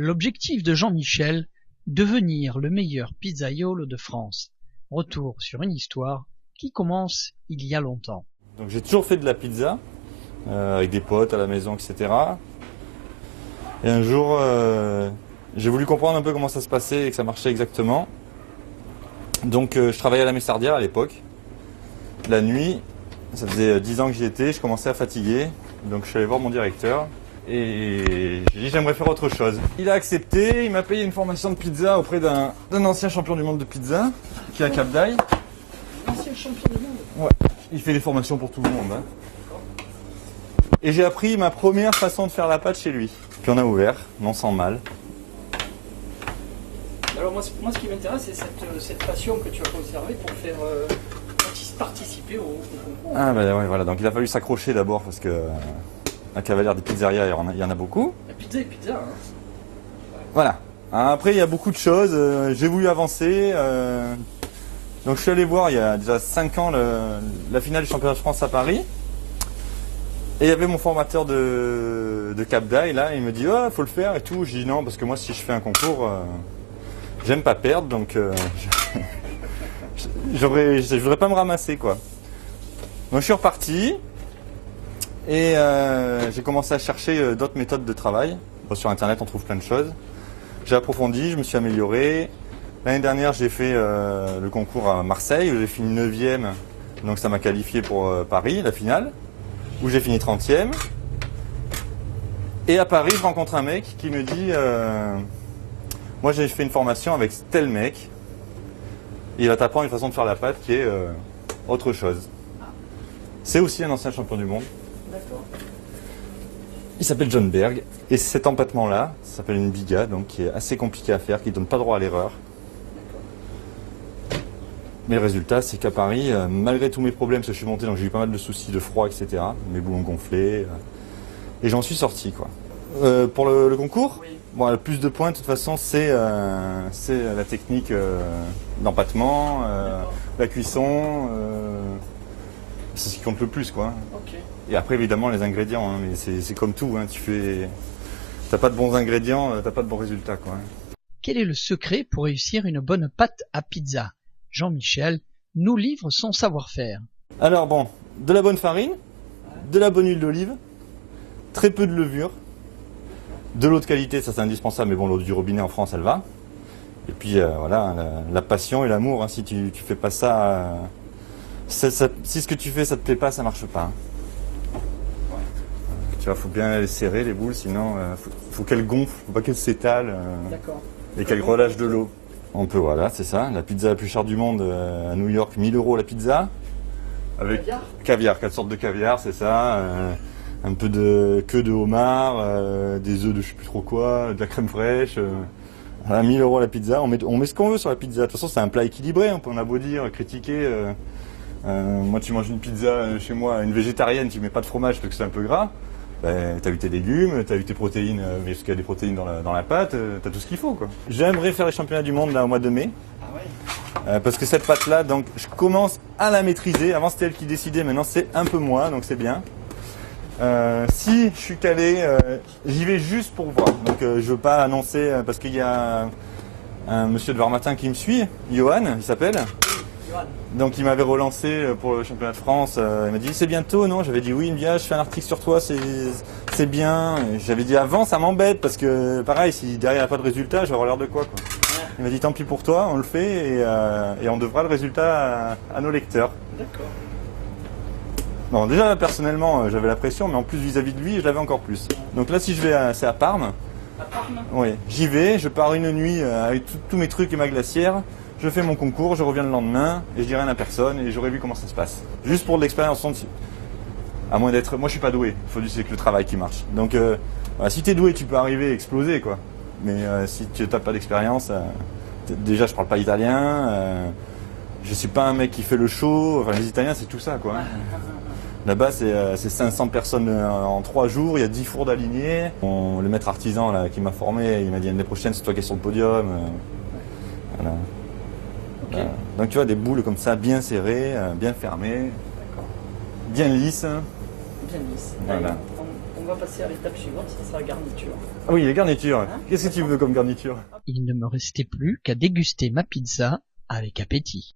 L'objectif de Jean-Michel, devenir le meilleur pizzaiolo de France. Retour sur une histoire qui commence il y a longtemps. Donc j'ai toujours fait de la pizza, avec des potes à la maison, etc. Et un jour, j'ai voulu comprendre un peu comment ça se passait et que ça marchait exactement. Donc je travaillais à la Messardière à l'époque. La nuit, ça faisait 10 ans que j'y étais, je commençais à fatiguer. Donc je suis allé voir mon directeur et j'ai dit j'aimerais faire autre chose. Il a accepté, il m'a payé une formation de pizza auprès d'un ancien champion du monde de pizza qui est à Cap d'Aille. Ancien champion du monde. Ouais, il fait des formations pour tout le monde. Hein. Et j'ai appris ma première façon de faire la pâte chez lui. Puis on a ouvert, non sans mal. Alors moi ce qui m'intéresse, c'est cette passion que tu as conservée pour faire participer au concours. Ah bah ouais, voilà, donc il a fallu s'accrocher d'abord parce que à Cavalière des pizzerias, il y en a beaucoup. La pizza est pizza. Hein. Voilà. Après, il y a beaucoup de choses. J'ai voulu avancer. Donc je suis allé voir il y a déjà 5 ans la finale du championnat de France à Paris. Et il y avait mon formateur de Cap d'Aille là, il me dit oh, faut le faire et tout. Je dis non parce que moi si je fais un concours, j'aime pas perdre donc je voudrais pas me ramasser quoi. Donc je suis reparti et j'ai commencé à chercher d'autres méthodes de travail. Bon, sur internet on trouve plein de choses. J'ai approfondi, je me suis amélioré. L'année dernière j'ai fait le concours à Marseille où j'ai fini 9e, donc ça m'a qualifié pour Paris, la finale, où j'ai fini 30e. Et à Paris je rencontre un mec qui me dit moi j'ai fait une formation avec tel mec. Il va t'apprendre une façon de faire la pâte qui est autre chose. C'est aussi un ancien champion du monde. D'accord. Il s'appelle John Berg. Et cet empattement-là, ça s'appelle une biga, donc qui est assez compliqué à faire, qui ne donne pas droit à l'erreur. Mais le résultat, c'est qu'à Paris, malgré tous mes problèmes, parce que je suis monté, donc j'ai eu pas mal de soucis de froid, etc. Mes boulons gonflés. Et j'en suis sorti, quoi. Pour le concours, Oui. bon, le plus de points, de toute façon, c'est la technique d'empattement, la cuisson. C'est ce qui compte le plus, quoi. Ok. Et après, évidemment, les ingrédients. Hein, mais c'est comme tout. Hein, t'as pas de bons ingrédients, t'as pas de bons résultats, quoi. Quel est le secret pour réussir une bonne pâte à pizza? Jean-Michel nous livre son savoir-faire. Alors bon, de la bonne farine, de la bonne huile d'olive, très peu de levure, de l'eau de qualité, ça c'est indispensable, mais bon, l'eau du robinet en France, elle va. Et puis voilà, la passion et l'amour, hein, si tu fais pas ça, si ce que tu fais, ça te plaît pas, ça marche pas. Hein. Tu vois, faut bien les serrer, les boules, sinon faut qu'elles gonflent, faut pas qu'elles s'étalent D'accord. et qu'elles relâchent de l'eau. On peut, voilà, c'est ça, la pizza la plus chère du monde à New York, 1000 € la pizza. Avec caviar, 4 sortes de caviar, c'est ça. Un peu de queue de homard, des œufs de je sais plus trop quoi, de la crème fraîche. Voilà, 1000 € la pizza. On met ce qu'on veut sur la pizza. De toute façon, c'est un plat équilibré. On a beau dire, critiquer. Moi, tu manges une pizza chez moi, une végétarienne, tu mets pas de fromage parce que c'est un peu gras. Ben, t'as eu tes légumes, t'as eu tes protéines, mais parce qu'il y a des protéines dans la pâte, t'as tout ce qu'il faut, quoi. J'aimerais faire les championnats du monde là au mois de mai. Ah ouais. Parce que cette pâte-là, donc, je commence à la maîtriser. Avant, c'était elle qui décidait, maintenant, c'est un peu moi, donc c'est bien. Si je suis calé, j'y vais juste pour voir. Donc, je veux pas annoncer, parce qu'il y a un monsieur de Varmatin qui me suit, Johan, il s'appelle. Donc, il m'avait relancé pour le championnat de France. Il m'a dit, c'est bientôt, non? J'avais dit, oui, il me dit, ah, je fais un article sur toi, c'est bien. J'avais dit, avant, ça m'embête, parce que, pareil, si derrière il n'y a pas de résultat, je vais avoir l'air de quoi. Il m'a dit tant pis pour toi, on le fait et on devra le résultat à nos lecteurs. D'accord. Bon, déjà personnellement j'avais la pression, mais en plus vis-à-vis de lui, je l'avais encore plus. Donc là si je vais, c'est à Parme. À Parme? Oui, j'y vais, je pars une nuit avec tous mes trucs et ma glacière. Je fais mon concours, je reviens le lendemain et je dis rien à personne et j'aurais vu comment ça se passe. Juste pour de l'expérience. À moins d'être, moi je suis pas doué, c'est que le travail qui marche. Donc voilà, si tu es doué, tu peux arriver et exploser quoi. Mais si tu n'as pas d'expérience, déjà je parle pas italien, je suis pas un mec qui fait le show, enfin les Italiens c'est tout ça quoi. Là-bas c'est 500 personnes en 3 jours, il y a 10 fours d'alignés. Le maître artisan là, qui m'a formé, il m'a dit l'année prochaine c'est toi qui es sur le podium. Voilà. Okay. Donc tu vois des boules comme ça, bien serrées, bien fermées, bien lisses. Bien lisse. Voilà. On va passer à l'étape suivante, ça sera la garniture. Ah oui, les garnitures. Hein? Qu'est-ce que tu veux comme garniture? Il ne me restait plus qu'à déguster ma pizza avec appétit.